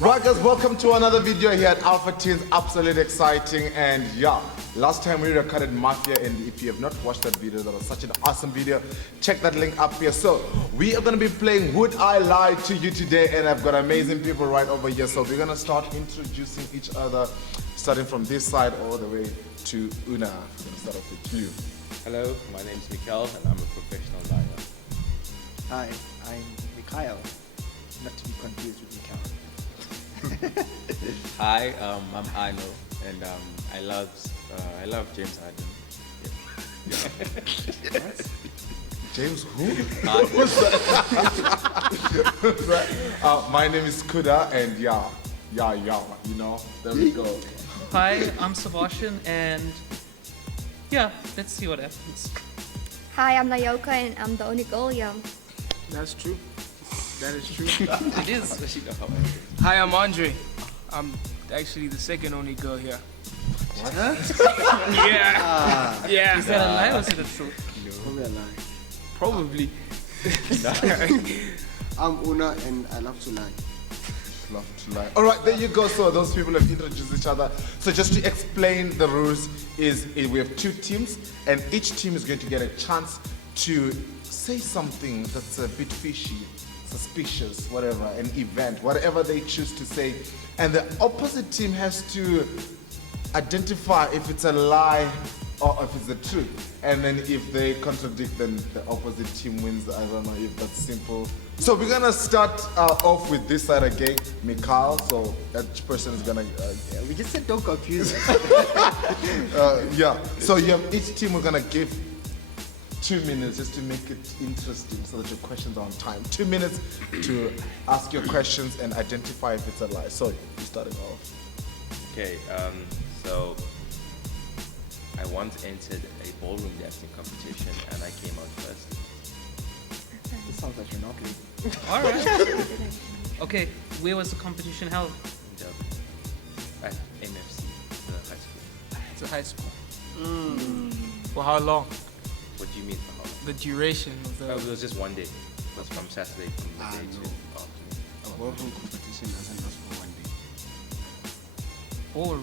Right guys, welcome to another video here at AlphaTeens. Absolutely exciting, and yeah, last time we recorded Mafia, and if you have not watched that video, that was such an awesome video. Check that link up here. So we are going to be playing Would I Lie to You today, and I've got amazing people right over here. So we're going to start introducing each other, starting from this side all the way to Una. I'm going to start off with you. Hello, my name is Mikhail and I'm a professional liar. Hi, I'm Mikhail, not to be confused with Mikhail. Hi, I'm Arno and I love James Harden. Yeah. What? James who? Harden. My name is Kuda, and yeah, you know, there we go. Hi, I'm Sebastian, and yeah, let's see what happens. Hi, I'm Nayoka and I'm the only girl here. That's true. That is true. It is. She know how I feel. Hi, I'm Andre. I'm actually the second only girl here. What? Yeah. Yeah. Is that a lie or is it the truth? Probably a lie. Probably. I'm Una and I love to lie. Love to lie. All right, there you go. So those people have introduced each other. So just to explain the rules is we have two teams, and each team is going to get a chance to say something that's a bit fishy, suspicious, whatever, an event, whatever they choose to say, and the opposite team has to identify if it's a lie or if it's the truth. And then if they contradict, then the opposite team wins. I don't know if that's simple. So we're gonna start off with this side again, Mikhail. So that person is gonna. Yeah, we just said don't confuse us. Yeah. So you have each team. We're gonna give 2 minutes just to make it interesting, so that your questions are on time. 2 minutes to ask your questions and identify if it's a lie. So you started off. Okay, so I once entered a ballroom dancing competition and I came out first. This sounds like you're not leaving. All right. Okay, where was the competition held? At MFC, the high school. It's a high school. For how long? What do you mean for how long? The duration of It the. was just one day. It was from Saturday from the day to afternoon. A ballroom competition doesn't last for 1 day. Or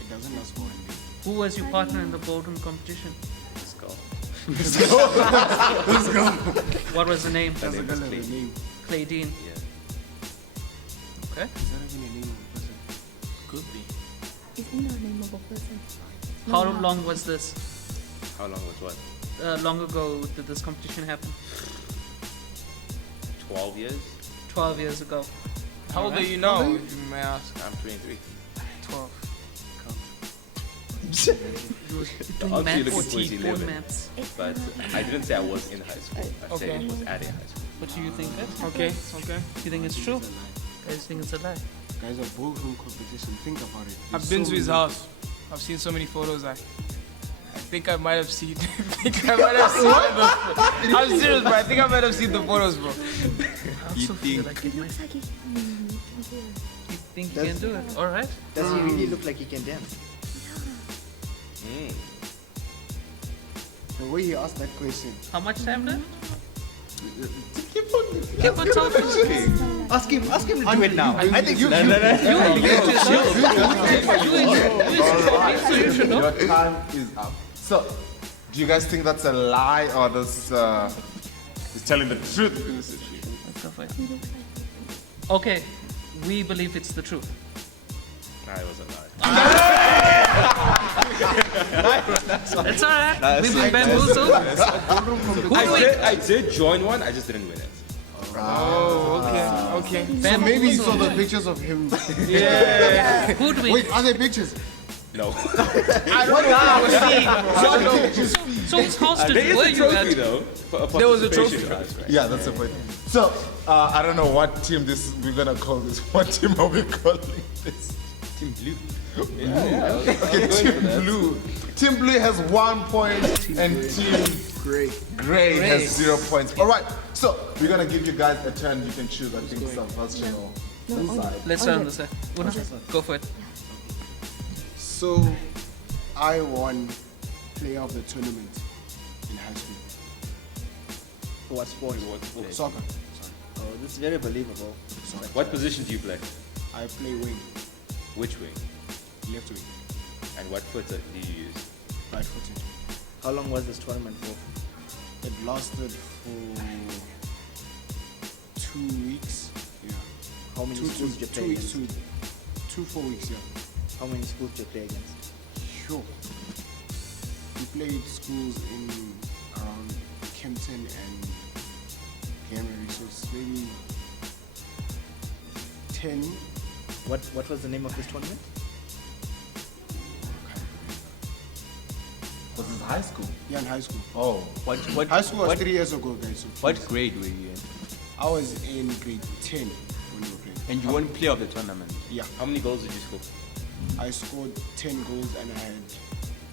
It doesn't last for 1 day. who was your partner in the ballroom competition? This girl. What was the name? Her name is Clay. name. Clay Dean. Yeah. Okay. Is that even a name of a person? Could be. It's not the name of a person. How long was this? How long was what? Long ago did this competition happen? 12 years? 12 years ago. How old are you now, if you may ask? I'm 23. 12. The answer you're looking for is 14 11. maths. But I didn't say I was in high school. I Okay. said it was at a high school. What do you think? Okay, okay. You think it's true? It's a lie. Guys think it's a lie? Guys, a ballroom competition, think about it. I've been to his house. I've seen so many photos. I think I might have seen. I'm serious, bro. I think I might have seen the photos, bro. I also feel like it might. Looks like he can do it. You think you can do it? All right. Does he really look like he can dance? Mm. The way he asked that question. How much time left? Keep on talking. Ask him to do it now. I think you. So you should know. Your time is up. So, do you guys think that's a lie, or this is telling the truth? Let's go for it. Okay, we believe it's the truth. Nah, it was a lie. It's all right. We've been bamboozled. I did join one, I just didn't win it. Oh, okay. So maybe you saw the pictures of him. Yeah. Who'd we? Wait, are there pictures? No. So it's hostage. There is Were a you trophy at? though. For There was a trophy. participation, right? Yeah, that's the point. So, I don't know what team we're gonna call this. What team are we calling this? Team Blue. Yeah. Okay, Team Blue. Team Blue has 1 point, and Team Gray has 0 points. All right, so we're gonna give you guys a turn. You can choose. I think Sebastian or this side. Let's run this side. Go for it. So, I won player of the tournament in high school. What sport? Soccer. Oh, this is very believable. What position do you play? I play wing, Which wing? left wing, And what foot do you use? right footed. How long was this tournament for? It lasted for 2 weeks. Yeah. How many schools did you play 2 weeks, against? 4 weeks, yeah. How many schools did you play against? Sure. We played schools in around Kempton and Gamery, so it's maybe 10. What was the name of this tournament? Was this high school? Yeah, in high school. Oh. What High school was 3 years ago, guys. So What grade were you in? I was in grade 10 when we were playing. And you won player of the tournament. Yeah, How many goals did you score? I scored 10 goals and I had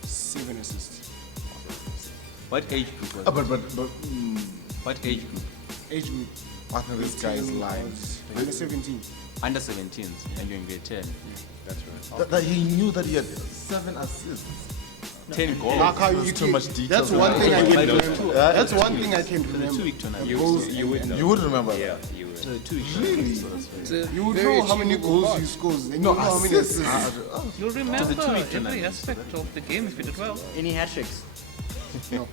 7 assists. What age group was But it? What age group? Age group. I think this guy is 10 lying. was under 17. Under 17s, and you're in grade 10. That's right. That he knew that he had 7 assists. 10 goals. Mark, how There's you too can- much detail. That's one thing I can Like those remember. That's one thing I can It was a remember. 2-week tournament. You would know. You would remember Yeah, that. you would. It was a 2-week Really? tournament. So that's very- You would know how many goals you scored. And you No, know how many assists. assists. You'll remember two-week every tournament. aspect of the game if you did well. Any hat tricks? No.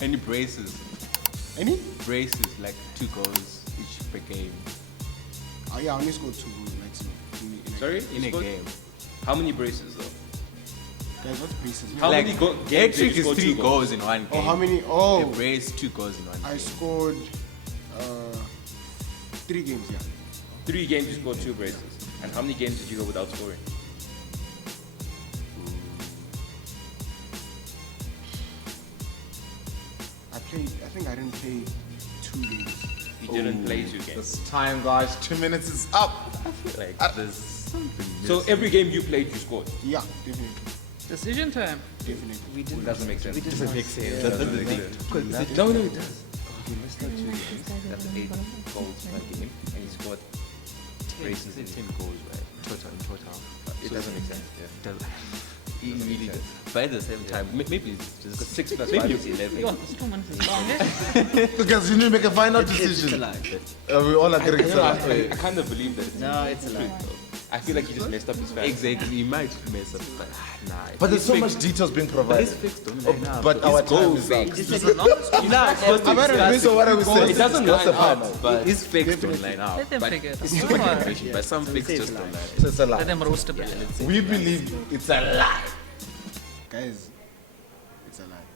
Any braces? Any? Braces, like 2 goals each per game. Oh yeah, I only scored 2 goals maximum. In a Sorry? In You a scored- game. How many braces though? Guys, what's braces? How Like, many hat games did trick you is score 3 2 goals in one game. Oh, how many? A Oh, brace, 2 goals in one I game. scored 3 games, yeah. 3 games you scored 2 braces. And how many games did you go without scoring? I think I didn't play 2 games. You didn't play 2 games. This time, guys, 2 minutes is up. Like, there's something So missing. every game you played, you scored. Yeah, definitely. Decision time. Definitely. We didn't. It doesn't make sense. We did not. That doesn't make sense. No, it does. He missed out 2 games. That's 8 goals per game, and he scored braces. 10 goals, right? Total, in total. It doesn't make sense. Yeah. Does- It really does. But at the same time, maybe it's just 6 plus 5 is 11. Yo, this 2 months is long, eh? Because you need to make a final It's a decision. lie. We all agree it's a lie. I kind of believe that. No, it's a lie. I feel like he just messed up his facts. exactly. You might mess up, but nah. But there's so much details being But provided. it's fixed, don't lie now. But our time is up. It's like, So what are we saying? It doesn't What's the line up. final? But it's fixed, don't lie now. Let them But figure it it's out. too Don't much worry. information. But some fixed just don't lie. So it's a Let lie. them roast a bit. We believe it's a lie. Guys, it's a lie.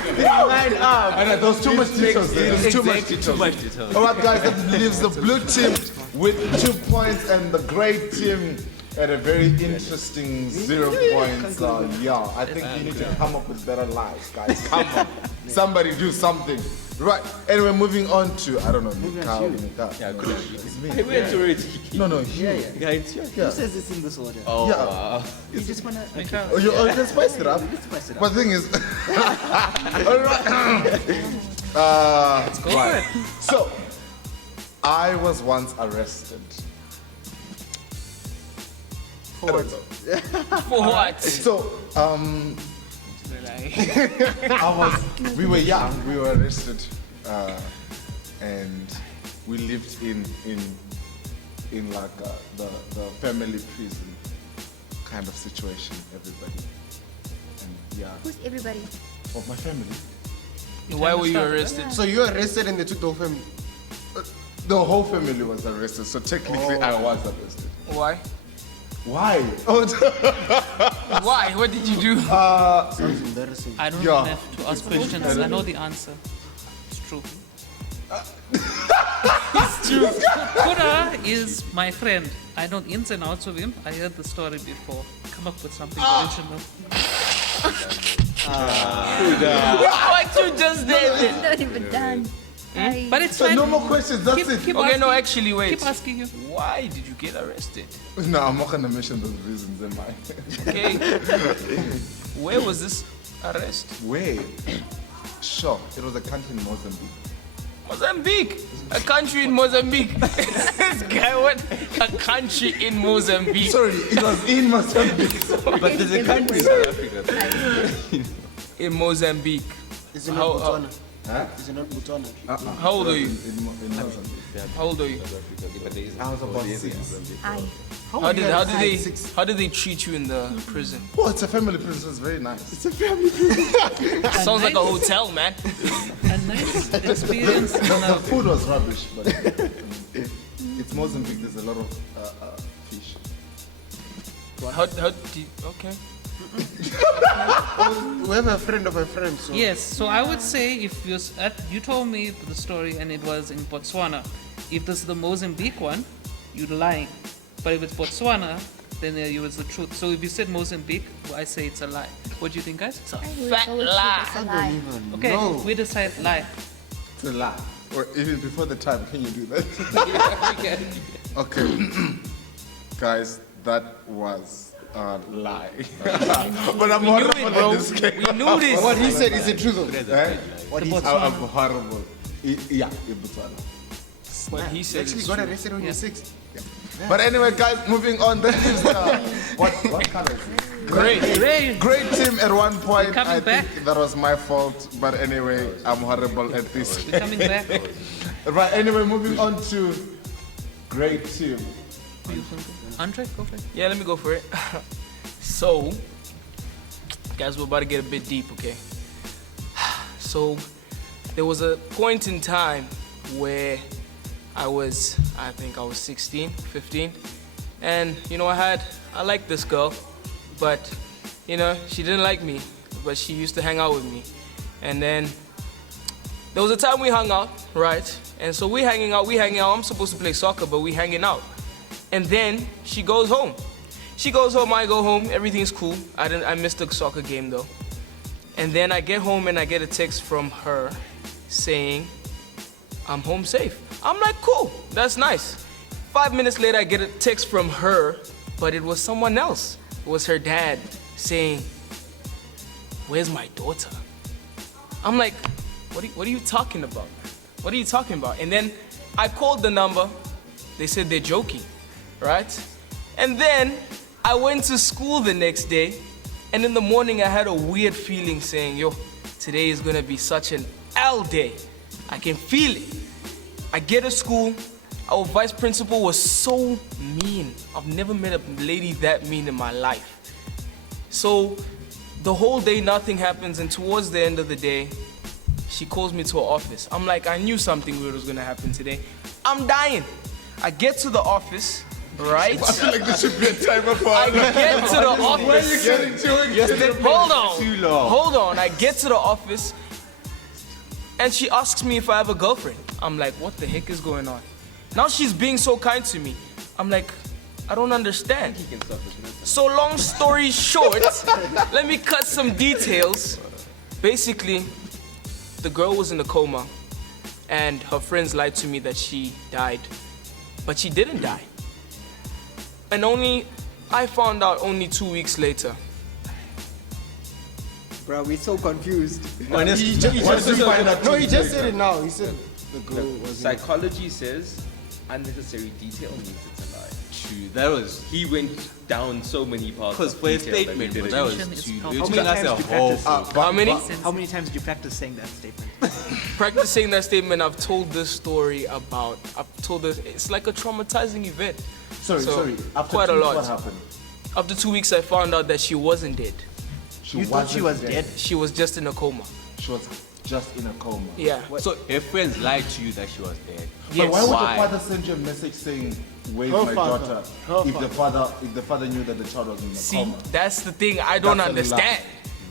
I know, there's too much details there. There's too much Exactly, too details. much details. All right, guys, that leaves the blue team with 2 points and the gray team at a very interesting 0 points. Yeah, I think you need to come up with better lies, guys. Come on. Somebody do something. Right, anyway, moving on to, I don't know, Nika. Yeah, could have. It's me. I went already. No, no, you. Yeah, it's your who says it's in this order? Oh, Yeah. wow. You just wanna. Okay. Oh, you can spice it up. Let's spice it up. But the thing is, all right. Go for it. So, I was once arrested. For what? For what? So, we were young, we were arrested, and we lived in like the family prison kind of situation, everybody. And yeah, Who's everybody? of my family. Why were you arrested? So you were arrested and they took the whole family. The whole family was arrested, so technically I was arrested. Why? Why? Oh, Why? What did you do? Sounds embarrassing. I don't Yeah. have to ask questions. I know the answer. It's true. It's true. Kura is my friend. I know the ins and outs of him. I heard the story before. Come up with something original. What you just did? It's not even done. But it's so fine. no more questions, that's it. Keep Okay, no, asking. actually, wait. Keep asking you. Why did you get arrested? No, I'm not gonna mention those reasons, am I? Okay. Where was this arrest? Wait. Sure, it was a country in Mozambique. Mozambique. A country in Mozambique. This guy, what? A country in Mozambique. Sorry, it was in Mozambique. But there's a country in South Africa. In Mozambique. Is it How- not Botswana? Is it not Botswana? How old are you? In Mozambique. How old are you? I was about 6. I. How did they treat you in the prison? Oh, it's a family prison, so it's very nice. Sounds like a hotel, man. A nice experience. The food was rubbish, but it's Mozambique. There's a lot of fish. How do you, okay. We have a friend of a friend, so. Yes, so I would say if you told me the story and it was in Botswana, if this is the Mozambique one, you're lying. But if it's Botswana, then it was the truth. So if you said Mozambique, I say it's a lie. What do you think, guys? I would Fat go with lie. it's a lie. Okay, we decide lie. It's a lie. Or even before the time, can you do that? Okay. Guys, that was a lie. But I'm horrible at this game. We knew this. What he said is the truth. What I'm horrible. Yeah, in Botswana. What he said Actually is got true. arrested when he was 6. But anyway, guys, moving on. This is what color is it? Great. Great team at one point. We're coming I back. think that was my fault. But anyway, I'm horrible at this. We're coming back. Right, anyway, moving on to great team. Andre, go for it. Yeah, let me go for it. So, guys, we're about to get a bit deep, okay? So, there was a point in time where I think I was 16, 15, and I liked this girl, but she didn't like me, but she used to hang out with me. And then there was a time we hung out, right? And so we hanging out, I'm supposed to play soccer, but we hanging out. And then she goes home. I go home, everything's cool. I missed the soccer game though. And then I get home and I get a text from her saying, I'm home safe. I'm like, cool, that's nice. 5 minutes later, I get a text from her, but it was someone else. It was her dad saying, where's my daughter? I'm like, what are you talking about? What are you talking about? And then I called the number. They said they're joking, right? And then I went to school the next day, and in the morning I had a weird feeling saying, yo, today is gonna be such an L day. I can feel it. I get to school, our vice principal was so mean. I've never met a lady that mean in my life. So the whole day nothing happens, and towards the end of the day, she calls me to her office. I'm like, I knew something weird was gonna happen today. I'm dying. I get to the office, right? I feel like there should be a timer for I get to the office. Where are you getting to it? Hold on. I get to the office, and she asks me if I have a girlfriend. I'm like, what the heck is going on? Now she's being so kind to me. I'm like, I don't understand. So long story short, let me cut some details. Basically, the girl was in a coma, and her friends lied to me that she died, but she didn't die. And I found out only 2 weeks later. Bro, we're so confused. Honestly, He just said it now. He said the girl was in Psychology says unnecessary detail means it's a lie. true. That was He went down so many paths. because of for a detail that statement, we bro, didn't that was Intention is too. powerful. You're How taking many us a times did you whole. practice? How many? How many times did you practice saying that statement? Practicing that statement, I've told this story about. It's like a traumatizing event. Sorry. After quite a 2 weeks, lot. what happened? After 2 weeks, I found out that she wasn't dead. She You thought she was wasn't dead? She was just in a coma. She was just in a coma. Yeah. So her friends lied to you that she was dead. But why would Why? the father send you a message saying, "Where's Her my father. daughter?" Her If the father knew that the child was in a See, coma. that's the thing I don't That's a understand.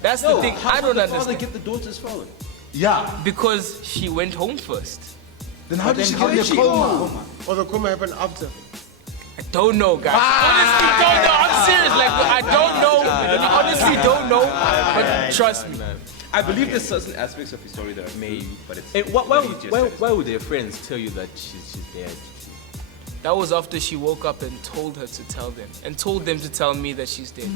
That's the thing I don't understand. get the daughter's phone? Yeah. Because she went home first. Then how did she How get in did a she coma? Or the coma happened after? I don't know, guys. Honestly, don't know. I'm serious. Like, I don't know. I honestly don't know. But trust me. I believe there's certain aspects of your story that are true, but it's. And why what he just said. why would their friends tell you that she's dead? That was after she woke up and told her to tell them. And told them to tell me that she's dead.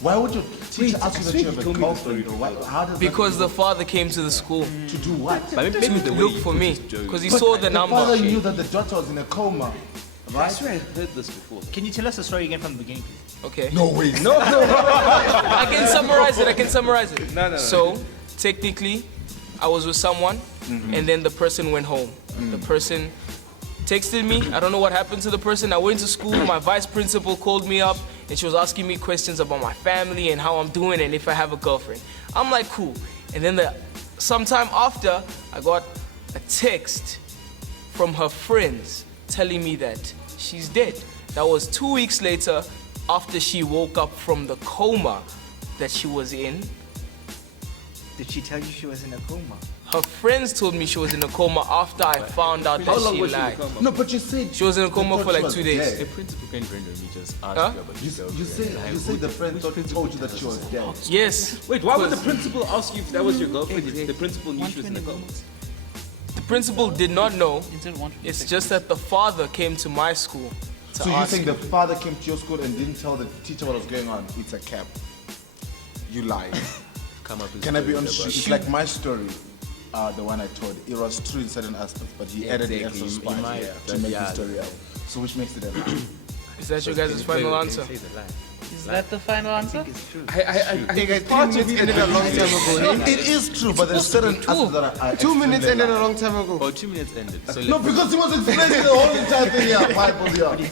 Why would your teacher ask you that you have a girlfriend? Though? How does Because that the father came to the school to do what? But maybe the to way look you for put me. this joke- Because he But saw the number. father knew that the daughter was in a coma, I right? swear. I've heard this before. Can you tell us the story again from the beginning, please? Okay. No way. I can summarize it. No. So, technically, I was with someone, and then the person went home. The person texted me. I don't know what happened to the person. I went to school. My vice principal called me up, and she was asking me questions about my family and how I'm doing and if I have a girlfriend. I'm like, cool. And then sometime after, I got a text from her friends telling me that she's dead. That was 2 weeks later, after she woke up from the coma that she was in. Did she tell you she was in a coma? Her friends told me she was in a coma after I found out How that long she was she in lied. the coma? No, but you said She was in a coma they for thought like she 2 was days. The principal came randomly just asked Huh? you about You, yourself. you say the friend told you that she was dead. Yes. Wait, why would the principal ask you if that was your girlfriend? If the principal knew she was in a coma. The principal did not know. Instead of 126. It's just that the father came to my school to So you ask think the father came to your school and didn't tell the teacher what was going on? It's a cap. You lied. Come up with Can I be stories honest? about- It's like my story, the one I told. It was true in certain aspects, but he added the Exactly. extra He spice might- to make the yeah. story up. So which makes it a lie. Is that your guys' final answer? Is that the final answer? It's true. I think 2 minutes ended a long time ago. It is true, but there's certain aspects that are 2 minutes extremely ended a lie. long time ago. Oh, 2 minutes ended. So No, because he was explaining the whole entire thing here. Bible here.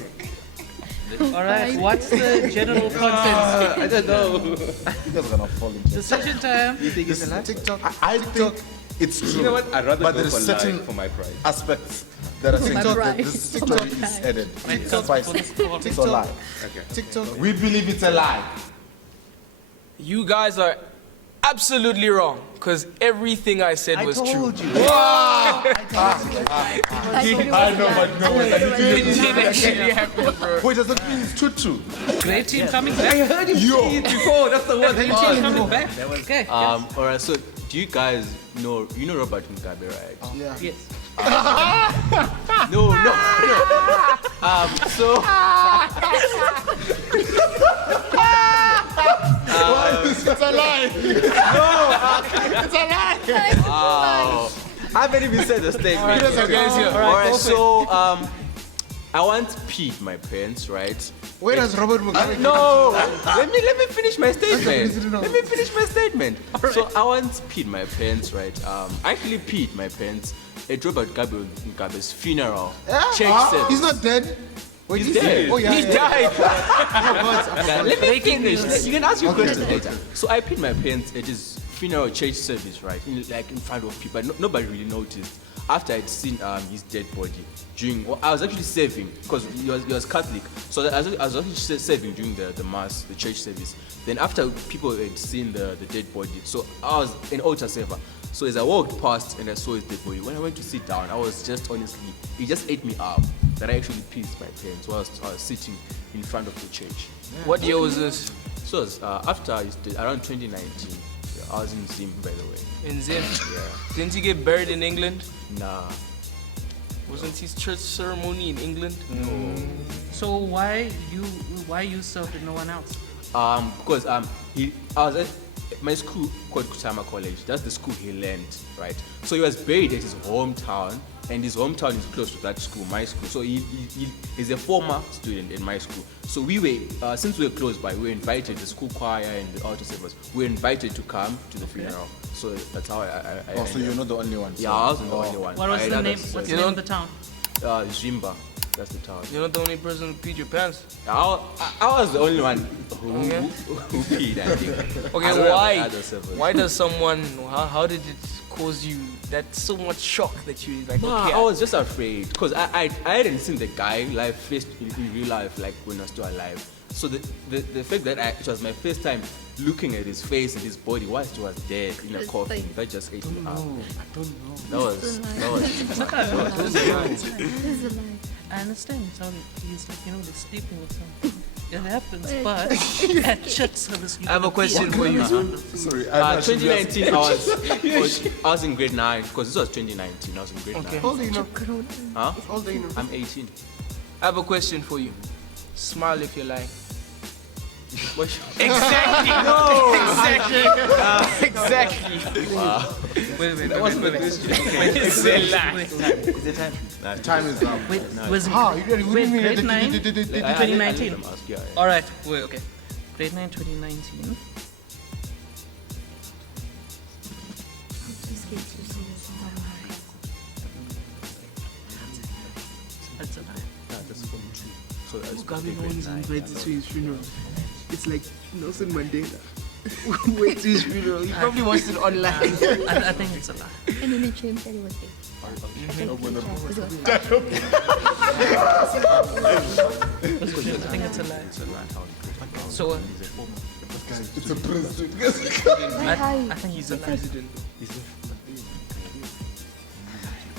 All right. What's the general consensus? I don't know. You guys are gonna fall into it. Decision time. You think it's a lie? TikTok. I think it's true. You know what? I'd rather but go there for is lie certain for my pride. aspects that are saying that pride. this story is added. TikTok. Spicy. It's a lie. TikTok. We believe it's a lie. You guys are absolutely wrong, because everything I said I was true. told you. I know, but no. It did actually happen, bro. Wait, does that mean it's true? Great team coming back. heard him say it before. That's the word. Great team coming back. Okay. All right. So, do you guys know Robert Mugabe, right? Yeah. Yes. No. So, It's a lie. I haven't even said the statement. All Alright, so I once peed my pants, right? Where does Robert Mugabe No, let me finish my statement. Let me finish my statement. So I once peed my pants, right? I actually peed my pants at Robert Mugabe's funeral. Church service. He's not dead. Wait, He's dead. Oh, yeah. He yeah. died. Let me finish. You can ask your questions later. So I peed my pants at his funeral church service, right? In front of people. Nobody really noticed. After I'd seen his dead body I was actually serving because he was Catholic. So I was actually serving during the mass, the church service. Then after people had seen the dead body, so I was an altar server. So as I walked past and I saw his dead body, when I went to sit down, I was just honestly, it just ate me up that I actually pissed my pants while I was sitting in front of the church. What year was this? So it was, after his death, around 2019. Yeah, I was in Zim, by the way. In Zim. Yeah. Didn't he get buried in England? Nah. Wasn't his church ceremony in England? So why you served and no one else? Because I was at my school called Kutama College. That's the school he learned, right? So he was buried at his hometown, and his hometown is close to that school, my school. So he's a former student in my school. So we were, since we were close by, we were invited, the school choir and the altar servers, we were invited to come to the funeral. So that's how I Oh, so you're not the only one. yeah, I wasn't the only one. What was I had the others, name? so- What's the name of the town? Zimba. That's the town. You're not the only person who peed your pants. I was the only one who peed, I think. I Okay, don't have why? other servers. Why does someone? How did it cause you that so much shock that you like? Nah, Okay, I was just afraid because I hadn't seen the guy live face in real life like when I was still alive. So the fact that it was my first time looking at his face and his body whilst he was dead in a It's coffin, like- that just ate me up. I don't know. That was It's a lie. I understand. It's only he's like they're sleeping with something. It happens, but at church service. You I have a gotta question pee. for you. Sorry, 2019 I was in grade 9 because this was 2019. I was in grade Okay. 9. How old are you now? Huh? How old are you now? I'm 18. I have a question for you. Smile if you're lying. What? Exactly. No. Exactly. Wait. That wasn't the question. It's a lie. Is it time? Time is up. Wait, was it? Ah, you didn't Wait, mean grade 9? I let 2019. them ask, yeah. All right. Wait. Okay. Grade 9, 2019. Just get used So I was Mugabe grade no one's 9, invited and to his funeral. It's like Nelson Mandela. Went to his funeral. He probably watched it online. I think it's a lie. And then Jim said he was there. I think I think it's a lie. So It's a president. I think he's a lie.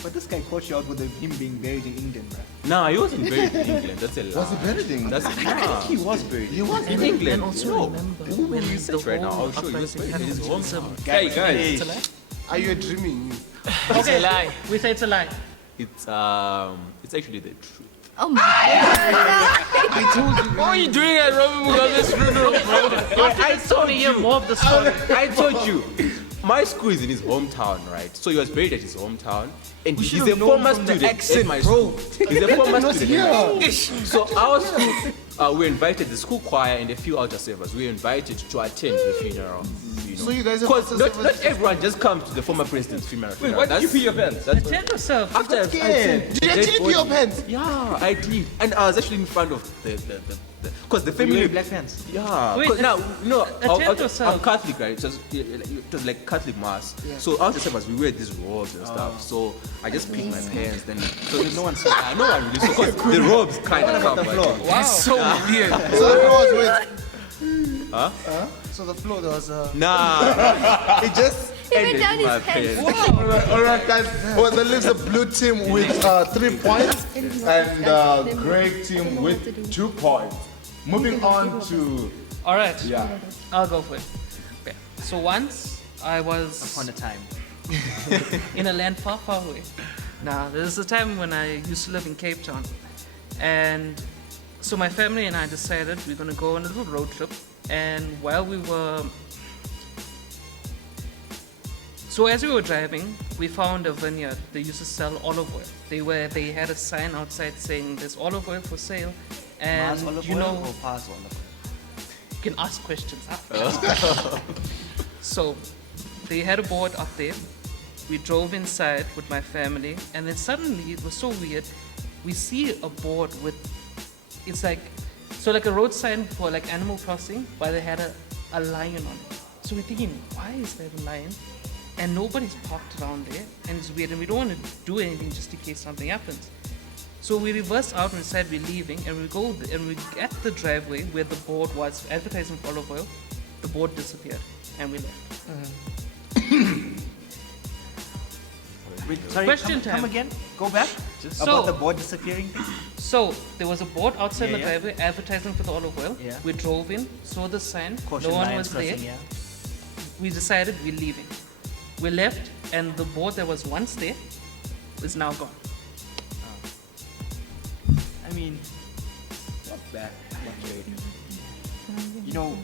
But this guy caught you out with him being buried in England, bro. Nah, he wasn't buried in England. That's a lie. Was he buried in England? That's a lie. He was buried. He was in England. And also No. remember Who when will the research right now? whole I'll show you. He was uprising buried in his happened. hometown. Guys, It's a lie. Are you dreaming? It's a lie. We say it's a lie. It's actually the truth. Oh my God. What are you doing at Robin Mugabe's funeral, bro? I told you more of the story. I told you. My school is in his hometown, right? So he was buried at his hometown, and he's should a have known former from the student accent, at my bro. school. He's a former student. At my school. So our school, we invited the school choir and a few altar servers. We were invited to attend the funeral. So you guys have Because altar not servers? everyone just comes to the former president's funeral. Wait, why did you pee your pants? That's Attend yourself. after I Did you actually pee your pants? Yeah, I did, and I was actually in front of because the You family. wear black pants. Yeah, Wait, 'cause now no, attend yourself. I'm Catholic, right? It was like Catholic mass. So after service we wear these robes and stuff. So I just peed my pants. Then so no one saw. No one really saw because the robes kind of covered. Wow. So weird. So the floor was wet. So the floor there was Nah, it just He went ended down in my his pants. pants. All right, guys. Well, that leaves the blue team with 3 points and gray team with 2 points. Moving on to All right. yeah. I'll go for it. Okay. So once I was Upon a time. in a land far, far away. Now, there's a time when I used to live in Cape Town. And so my family and I decided we're going to go on a little road trip. And while we were... So as we were driving, we found a vineyard. They used to sell olive oil. They had a sign outside saying there's olive oil for sale. And Mars olive you oil know, or Pars olive oil? you can ask questions after. So they had a board up there. We drove inside with my family, and then suddenly it was so weird. We see a board with, it's like, so like a road sign for like Animal Crossing, but they had a lion on it. So we're thinking, why is there a lion? And nobody's parked around there, and it's weird, and we don't want to do anything just in case something happens. So we reverse out and decide we're leaving, and we go and we at the driveway where the board was advertising for olive oil. The board disappeared, and we left. Wait, sorry, Question come time. again. Go back. So- About the board disappearing. So there was a board outside Yeah, the yeah. driveway advertising for the olive oil. Yeah. We drove in, saw the sign, Caution no one lions was there. crossing, yeah. We decided we're leaving. We left, and the board that was once there is now gone. I mean, not bad. You know,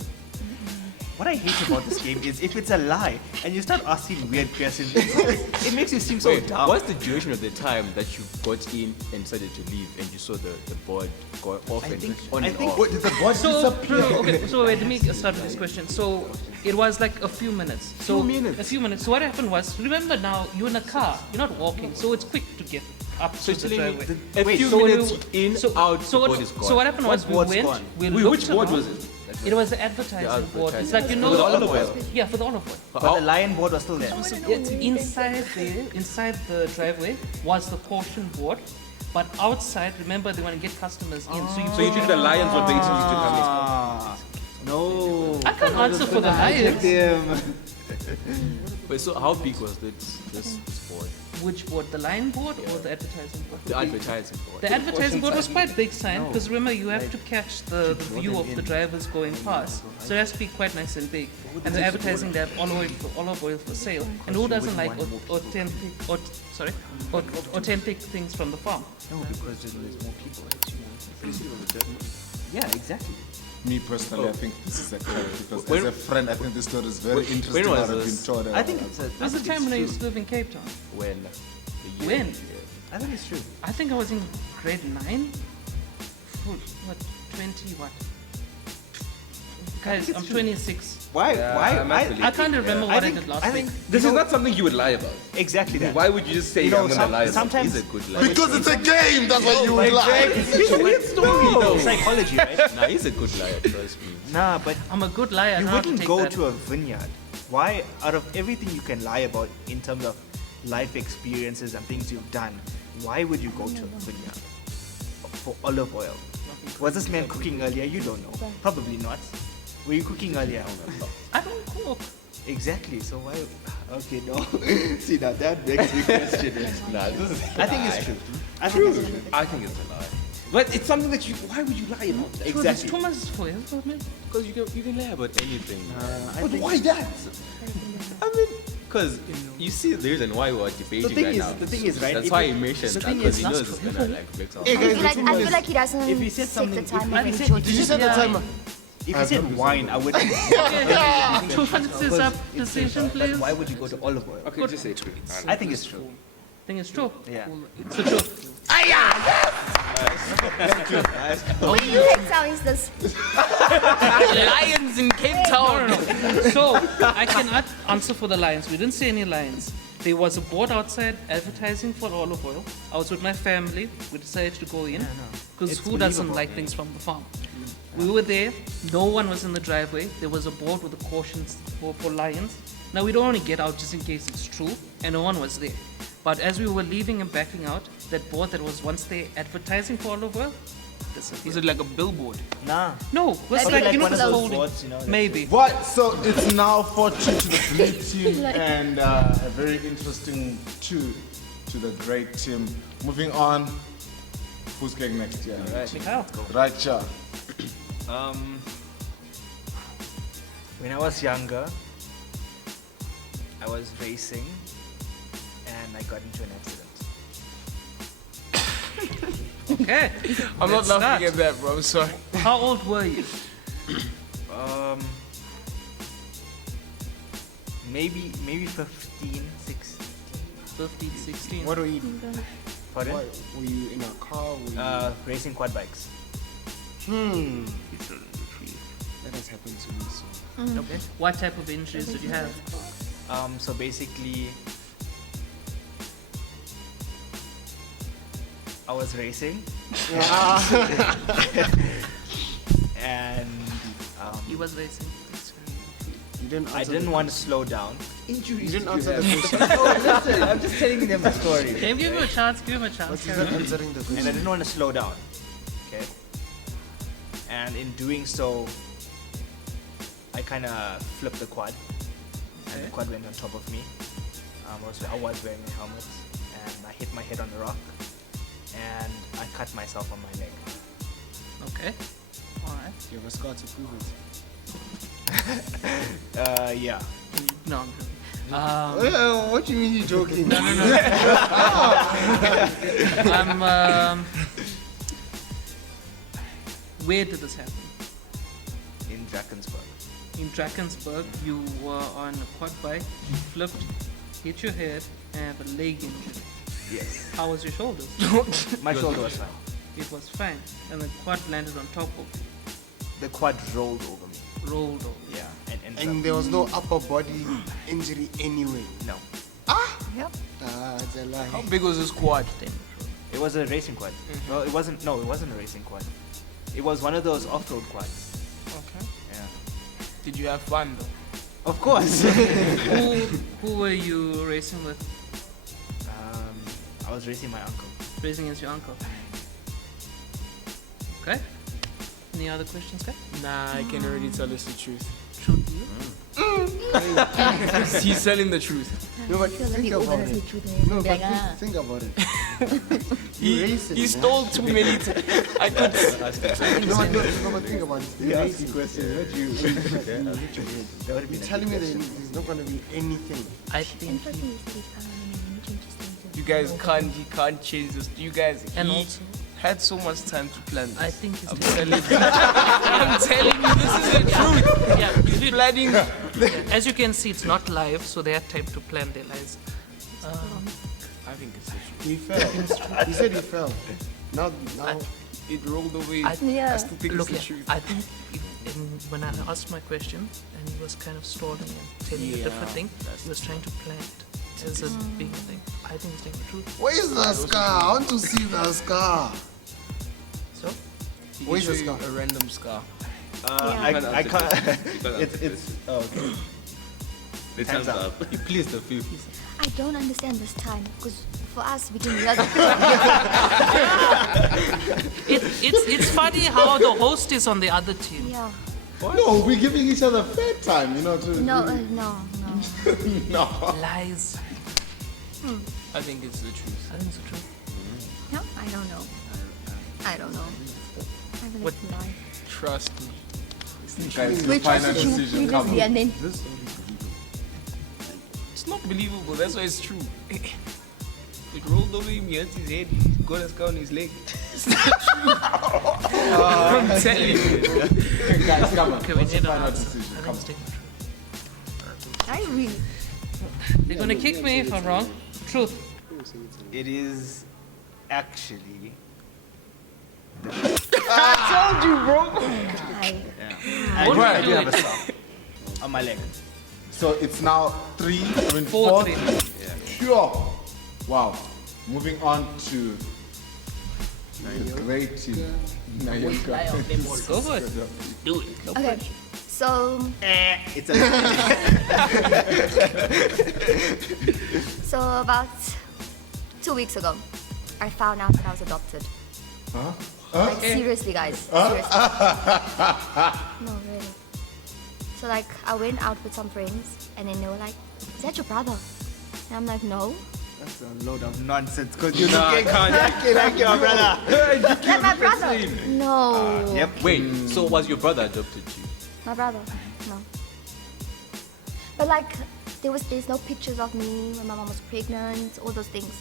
what I hate about this game is if it's a lie and you start asking weird questions, it makes you seem so Wait, dumb. what's the duration of the time that you got in and decided to leave and you saw the board go off I and think- on I and think- off? Wait, did the board So, disappear? okay, so wait, let me start with this question. So, it was like a few minutes. So, minutes? A few minutes. So, what happened was, remember now, you're in a car, you're not walking, so it's quick to get up So to it's the telling me driveway. a Wait, few So when minutes we- in, so, out, so the what, board is gone. So, what happened was, we board's went, gone? we Wait, looked which board around. was it? It was the advertising board. It's like, you know, For the olive oil. yeah, for the olive oil. But the lion board was still there. It's inside there, inside the driveway was the caution board, but outside, remember they want to get customers in. So you treated the lions what they used to come. Ah, no. I can't answer for the lions. Wait, so how big was this board? Which board, the lion board or the advertising board? The advertising board. The advertising board was quite big sign because remember you have to catch the view of the drivers going past, so it has to be quite nice and big. And the advertising they have olive oil for sale. And who doesn't like authentic things from the farm? No, because there's more people. Yeah, exactly. Me personally, I think this is a crap because When- as a friend, I think this story is very when interesting. was I've been this? told. I think it's a. That's the time when I used to live in Cape Town. When? The year? When? I think it's true. I think I was in grade 9. What, 20 what? Guys, I'm 26. Why? I must believe I can't remember what I did last week. This is not something you would lie about. Exactly that. Why would you just say You know, I'm gonna lie? About sometimes- He's a good liar. Because it's a game, that's why you would lie. It's a weird story, though. Psychology, right? Nah, he's a good liar, trust me. Nah, but I'm a good liar. I you know how to wouldn't take go that. to a vineyard. Why, out of everything you can lie about in terms of life experiences and things you've done, why would you go to a vineyard for olive oil? Was this man cooking earlier? You don't know. Probably not. Were you cooking earlier? I don't cook. Exactly. So why? Okay, no. See, now that makes me question it. Nah, this is I think it's true. I think it's true. I think it's a lie. But it's something that you. Why would you lie about that? Dude, it's too much for you, man. Because you can lie about anything. But why that? I mean, because you see the reason why we're debating thing right is- now. the thing is, right, That's if why you- he mentioned the that thing because is- he knows it's gonna like vex our. Hey, I guys, feel like, the I 2 feel minutes. like he doesn't If he said take something- the time if he and said- enjoy Did you set the Yeah. timer? If you said wine, I would. Yeah. 2 minutes is up. Decision, But please. why would you go to olive oil? Okay, just say true. I think it's true. Think it's true. Yeah. It's the truth. Wait, Cape Town is this. Lions in Cape Town. So I cannot answer for the Lions. We didn't see any Lions. There was a board outside advertising for olive oil. I was with my family. We decided to go in because It's who doesn't believable. like things from the farm? We were there. No one was in the driveway. There was a board with the cautions for lions. Now we don't want to get out just in case it's true, and no one was there. But as we were leaving and backing out, that board that was once there advertising for olive oil disappeared. Was it like a billboard? Nah. No, it was Like like, like you know one of the those folding. boards, you know, that- Maybe. Right, so it's now 4-2 to the blue team and a very interesting 2 to the great team. Moving on, who's going next? Yeah, Mikhail. right, Cha. When I was younger, I was racing and I got into an accident. Okay. I'm not Let's laughing start. at that, bro. I'm sorry. How old were you? Maybe 15, 16. 15, 16. What were you? Pardon? What, were you in a car? Were you, Racing quad bikes. that has happened to me. So Okay. What type of injuries did you have? So basically, I was racing, and He was racing. you didn't. I Answer didn't the- want to slow down. You didn't answer the question. Listen, I'm just telling them the story. Can give him a chance? Give him a chance. But he's not answering the And I question. didn't want to slow down. Okay. And in doing so, I kind of flipped the quad, and the quad went on top of me. I was wearing a helmet, and I hit my head on the rock, and I cut myself on my leg. Okay. All right. You have a scar to prove it. Yeah. No, I'm joking. What do you mean you're joking? Where did this happen? In Drakensberg. In Drakensberg, you were on a quad bike, you flipped, hit your head, and have a leg injury. Yes. How was your shoulders? My shoulder was fine. It was fine. And the quad landed on top of you, The quad rolled over me. rolled over. Yeah. And And there was no upper body injury anyway. no. Yep. It's a lie. How big was this quad? It was a racing quad. Well, it wasn't. No, it wasn't a racing quad. It was one of those off-road quads. Okay. Yeah. Did you have fun though? Of course. Who were you racing with? I was racing my uncle. Racing against your uncle. Okay. Any other questions, guys? Nah, I can already tell us the truth. Truth to you? He's telling the truth. No, but I feel like think he about opens it. the truth. No, Be but like, ah. think about it. He, You're racing, he yeah? stole too many. I could. No, but think about it. You're racing. What you hit your head. That would have You're been telling me that there's not going to be anything. I think Unfortunately, he said he's fine and then he changes things. You guys can't. He can't change this. You guys. And he also- had so much time to plan this. I think he's I'm telling you. I'm telling you, this is the truth. yeah, he's been Planning. as you can see, it's not live, so they had time to plan their lives. I think it's the truth. He fell. He said he fell. Now, It rolled away. I- Yeah. I still think Look, it's the truth. I think when I asked my question, and he was kind of stalling and telling a different thing, he was trying to plant it as a bigger thing. I think he's telling the truth. Where is the scar? I want to see the scar. So, Where's the Show you scar? a random scar. I can't. It's It's oh, okay. the time's up. You please the feel. I don't understand this time because for us we didn't realize. it's funny how the host is on the other team. Yeah. No, we're giving each other fair time, you know. To No, no. Lies. I think it's the truth. I think it's the truth. No, I don't know. I don't know. I believe What- it's lie. Trust me. Guys, the Which final was true decision. Come previously, on. and then It's not believable. That's why it's true. It rolled over him. He hurt his head. He got a scar on his leg. It's not true. I'm telling you. Guys, come on. Okay, we What's the need an final answer. decision? I Come think on. it's the truth. I really. They're gonna kick me if I'm wrong. Truth. It is actually. I, I What do, do I you do do have a it? scar on my leg. So it's now 4-3. 4-3. Pure. Wow. Moving on to the great team. Nyanka. Go for it. Do it. okay. So It's a so about 2 weeks ago, I found out that I was adopted. Like seriously, guys. Seriously. No, really. So like I went out with some friends, and then they were like, "Is that your brother?" And I'm like, "No." That's a load of nonsense because you're looking exactly like your brother. That's my brother. No. Yep. Wait, so was your brother adopted you? My brother. No. But like, there's no pictures of me when my mom was pregnant. All those things.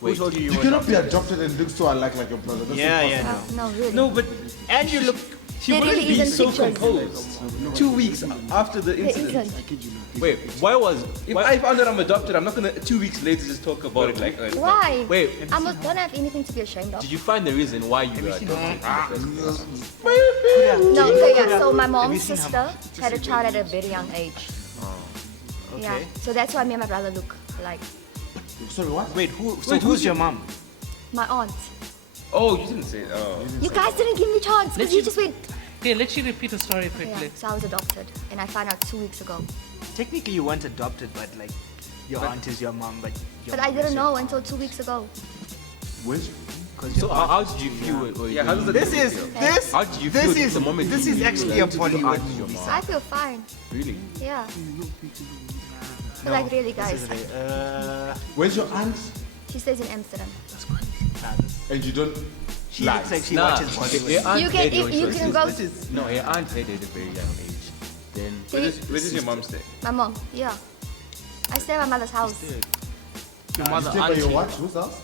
Who told you You were cannot be adopted? adopted and look so alike like your brother. That's Yeah, impossible. yeah. No, really. No, but and you look. She There wouldn't really be isn't so pictures. composed. 2 weeks after the There incident. isn't. Wait, why was? If Why, I found out I'm adopted, I'm not gonna 2 weeks later just talk about it like. Why? wait, I don't have anything to be ashamed of. did you find the reason why you were adopted in the first place? No, okay, yeah. So my you mom's seen her sister had a child at a very young age. Yeah. Okay. So that's why me and my brother look alike. Sorry, what? Wait, who's your mom? My aunt. Oh, you didn't say it. Oh. You guys didn't give me a chance because you just went. Okay, let you repeat the story Yeah. quickly. So I was adopted, and I found out 2 weeks ago. Technically, you weren't adopted, but like your aunt is your mom, but your But I mom is didn't your- know until 2 weeks ago. Which? 'cause So your how, aunt- how did you feel? Yeah, how does it This is this. How did you This feel is the moment this you is knew actually your a Bollywood aunt is your movie. mom? I feel fine. Really? Yeah. But like really, guys. Where's your aunt? She stays in Amsterdam. And you don't. She looks like she Nah, watches Bollywood. her aunt You can had no you choice. can go. No, her aunt had at a very young age. Then Where does your mom stay? My mom. Yeah. I stay at my mother's house. Your mother Stay by your auntie. what? Whose house?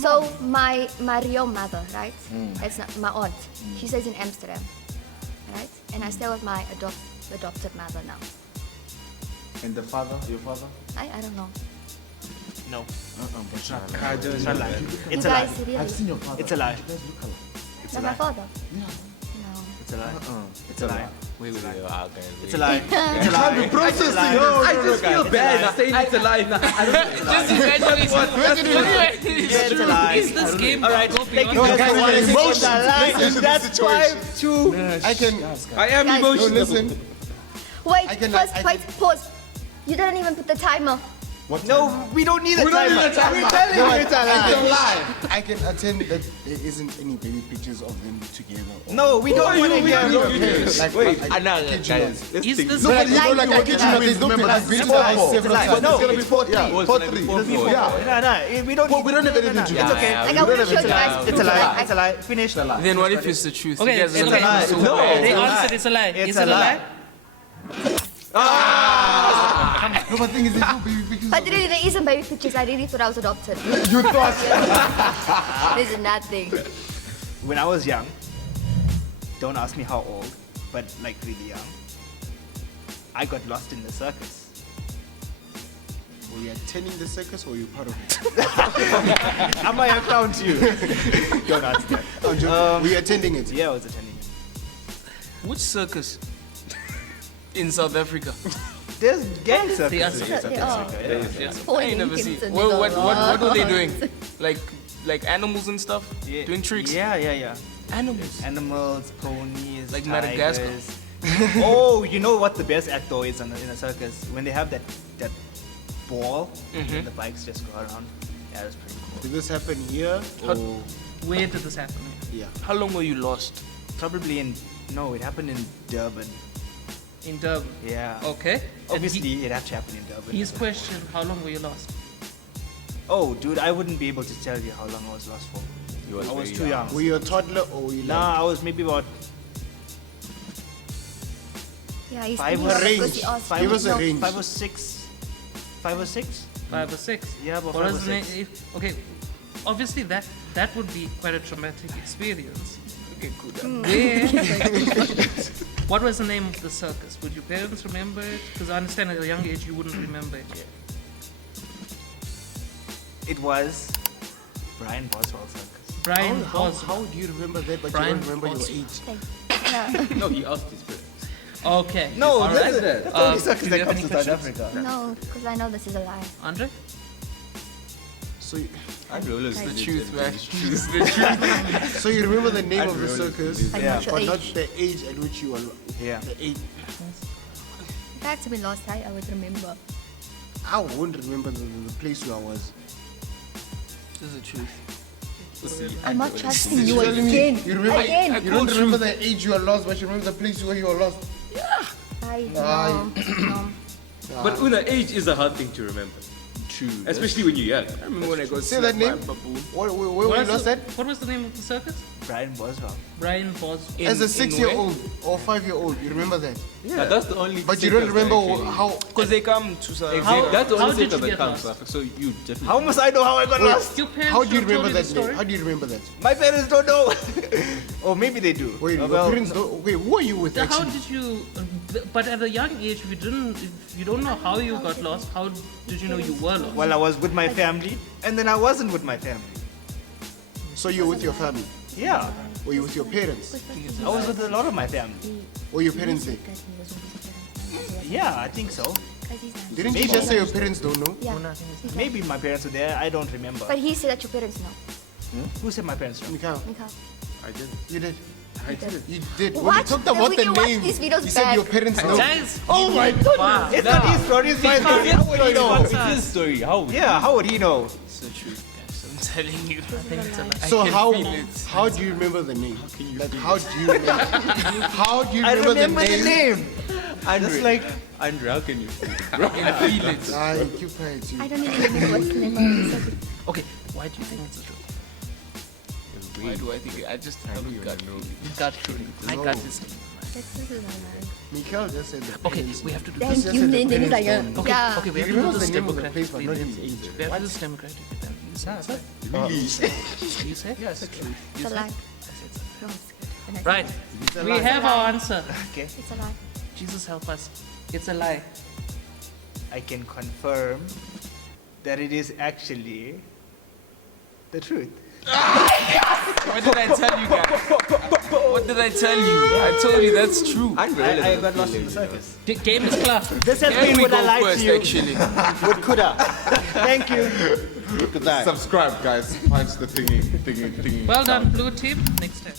So my real mother, right? It's not my aunt. She stays in Amsterdam, right? And I stay with my adopted mother now. And the father? Your father? I don't know. No, But not. it's a lie. You It's a lie. guys really? I've seen your father. It's a lie. You guys look alike. It's a Not my lie. father. Yeah. No. It's a lie. It's a a lie. wait, guys, It's a lie. It's a Can't lie. be processing. I just feel bad saying it's a lie. Just imagine It's a lie. Is this game All right, go thank beyond you the guys for Emotions. watching. It's a lie. Listen to the That's situation. 5-2. I can. I am Guys, No, emotional. listen. Wait, I can- first, I- wait, pause. You didn't even put the timer. What No, time? we don't need a We don't timer. need a timer. We're telling you it's a It's a lie. lie. I can attend that there isn't any baby pictures of them together. or- No, we don't want to hear Like, Wait, I guys, let's Is think. this No, but you Like know, like, you what like did you that. There's no Remember, penalty. I've been It's to four. several times. It's No. gonna be 4-3. Yeah. 4-3. Yeah. No, we don't. Well, we don't have anything to do. It's okay. Like I want to show you guys. It's a lie. It's a lie. Finish. Then what if it's the truth? Okay, You guys it's are okay. like, so No. bad. They answered it's a lie. It's Is a it a lie. lie? No, but the thing is, there's no baby pictures. But really, there isn't baby pictures. I really thought I was adopted. You thought. There's nothing. When I was young, don't ask me how old, but like really young, I got lost in the circus. Were you attending the circus or were you part of it? Am I account you? Don't ask that. I'm joking. Were you attending it? Yeah, I was attending it. Which circus in South Africa? There's gang circuses. They in are. South They are. Africa, yeah. I Pony ain't never seen. Kingston What is all are they doing? Like animals and stuff? Yeah. Doing tricks? Yeah. Animals. Animals, ponies, Like Madagascar. tigers. Oh, you know what the best act though is in a circus? When they have that ball and the bikes just go around. Yeah, that's pretty cool. Did this happen here? How- Or Where did this happen? yeah. How long were you lost? Probably it happened in Durban. In Durban. Yeah. Okay. And Obviously, it had to happen in Durban. his question, how long were you lost? Oh, dude, I wouldn't be able to tell you how long I was lost for. You was I was very too young. Were you a toddler or were you Nah, I was maybe about Yeah, he's five thinking or of it range. because he asked Give me. us a No, range. 5 or 6. 5 or 6? 5 or 6? Yeah, about What 5 or was the 6. okay, obviously that would be quite a traumatic experience. Okay, good. Where, what was the name of the circus? Would your parents remember it? Because I understand at a young age you wouldn't remember it yet. It was Brian Boswell Circus. Brian how was do you remember that but Brian you don't remember Boswell. your age? Yeah. No, he asked his parents. okay. No, all that's right. the only circus do you that have comes any to South questions? Africa. No, because I know this is a lie. Andre? So you, Andre always The did it Truth, and man. it's true. so you remember the name of the Unreal. circus, But Yeah, not your but not age. the age at which you were. Yeah. The age. If I had to be lost, right, I would remember. I won't remember the place where I was. This is the truth. I'm not trusting you You're telling me again. you remember. Again. You don't remember the age you were lost, but you remember the place where you were lost. I no. But Una, age is a hard thing to remember, True. especially when you're young. I remember when I got Say that name. baboon. Where What were you was lost the- at? What was the name of the circus? Brian Boswell. Brian Boswell. As a In 6-year-old or 5-year-old, you remember that. Yeah, that's the only. But you don't circus remember actually- how. Because they come to South Exactly. Africa. That's the how only did you circus that get comes lost? to Africa. So you definitely. How must I know how I got lost? Your parents How do you should have told remember the that name? story? How do you remember that? My parents don't know. Or maybe they do. Wait, your Well, parents don't. Wait, who are you with? So how Actually? did you? But at a young age, if you don't know how you got lost, how did you know you were lost? Well, I was with my family, and then I wasn't with my family. So you're with your family, Yeah, or you with your parents, I was with a lot of my family. or your parents there? Yeah, I think so. Didn't you just say your parents don't know? Yeah. Maybe my parents were there. I don't remember. But he said that your parents know. Who said my parents were? Mikhail, Mikhail. I didn't. you did. I didn't. You did. When you What? talked Then about we the can watch name, these videos you said back. your parents know. Guys, Oh my goodness! wow. It's not his story. It's my story. How would he know? It's his story. How? Yeah, how would he know? It's the truth, guys. I'm telling you. So can how feel it. how do you remember the name? Like how do you remember? How do you I remember remember the the name? name. Andre, Just like Andre, how can you feel it? I can feel it. I keep quiet. I don't even remember what's the name of the circus. Okay, why do you think it's the truth? Why do I think it? I just have a gut feeling. Gut feeling. My gut is. This is a lie. Mikhail just said the Okay, parents we have to do Thank this. just you, said the Lynn. Then he's like, parents Okay, yeah. okay, we have He to do remembers this the name of the democratically. place, but not his age. We have to do this democratically. Then. Really? You say? Yes, it's true. It's a lie. I said so. No, I'm scared. And I Right, said we have our answer. okay, It's a lie. Jesus help us. It's a lie. I can confirm that it is actually the truth. What did I tell you guys? What did I tell you? I told you that's true. Andre, I got lost in the circus. The game is clear. This has Can been we what I go lied first, to you actually? with Kuda. Thank you. Goodbye. Subscribe, guys. Punch the thingy. Well done, blue team. Next time.